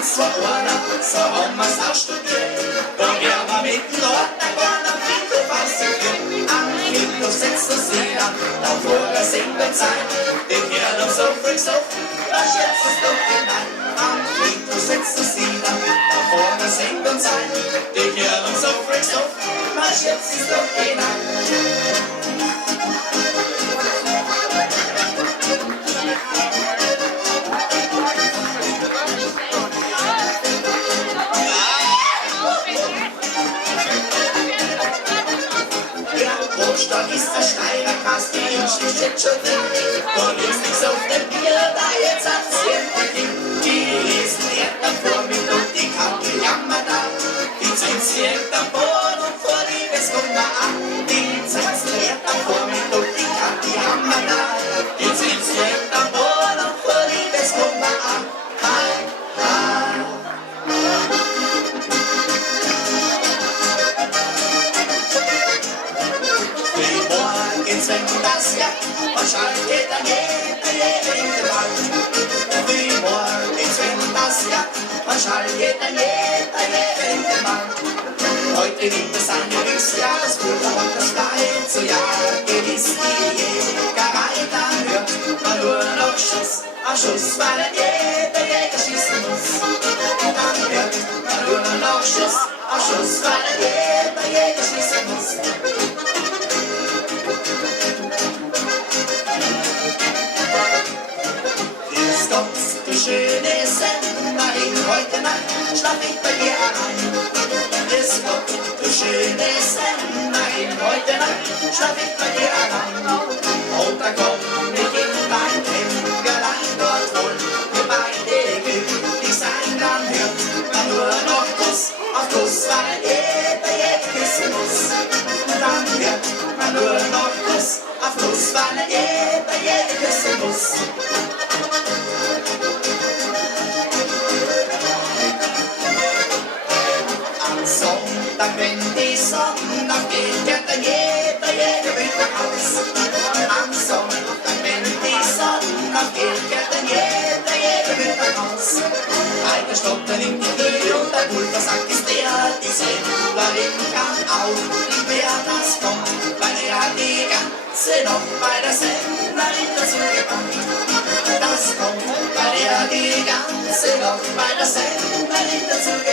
uns zwar einer, so haben wir's auch studiert. Da werden wir mit dem Ordner gar am Friedhof ausgeführt. Am Friedhof setzt uns jeder, davor singt uns ein. Den Herrn so früh so, da schätzt uns doch hinein. Am Friedhof setzt uns jeder, davor singt uns ein. Den Herrn so früh so, da schätzt uns doch hinein. Da ist der Steirer Kast, die Inschrift steht schon drin. Da liest nichts auf dem Bier, da jetzt hat's jeden die lesen am Vormittag und die Kachel jammert da. Die Zinsen am Boden und vor Liebeskummer an. Die Zinsen am Vormittag und die Kachel jammert da. Die Zinsen am Boden und vor Liebeskummer an. Wenn das Jahr wahrscheinlich geht dann jeder in den Wald. Wie morgens, wenn das Jahr wahrscheinlich geht dann jeder in den Wald. Heute nimmt es an gewiss ja das Pulver und das Blei zu jagen. Gewiss die Jägerei da hört man nur noch Schuss auf Schuss, weil jeder Jäger schießen muss. Dann hört man nur noch Schuss auf Schuss, weil jeder Jäger schießen muss. Du schöne Senderin, heute Nacht schlaf ich bei dir allein. Grüß Gott, du schöne Senderin, heute Nacht schlaf ich bei dir allein. Und da komm ich in dein Kämmerlein, dort wollen wir beide glücklich sein. Dann hört man nur noch Kuss auf Kuss, weil jeder küssen muss. Dann hört man nur noch Kuss auf Kuss, weil jeder küssen muss. Sonntag, wenn die Sonne aufgeht, geht dann jeder wieder aus. Am Sonntag, wenn die Sonne aufgeht, geht dann jeder wieder aus. Alter Stotter nimmt die Tür und der Pulversack ist der. Die Sendlerin kann auch nicht mehr das kommt, weil hat die ganze noch bei der Sendlerin dazu gebracht. Das kommt, weil die ganze noch bei der Sendlerin dazu gebracht.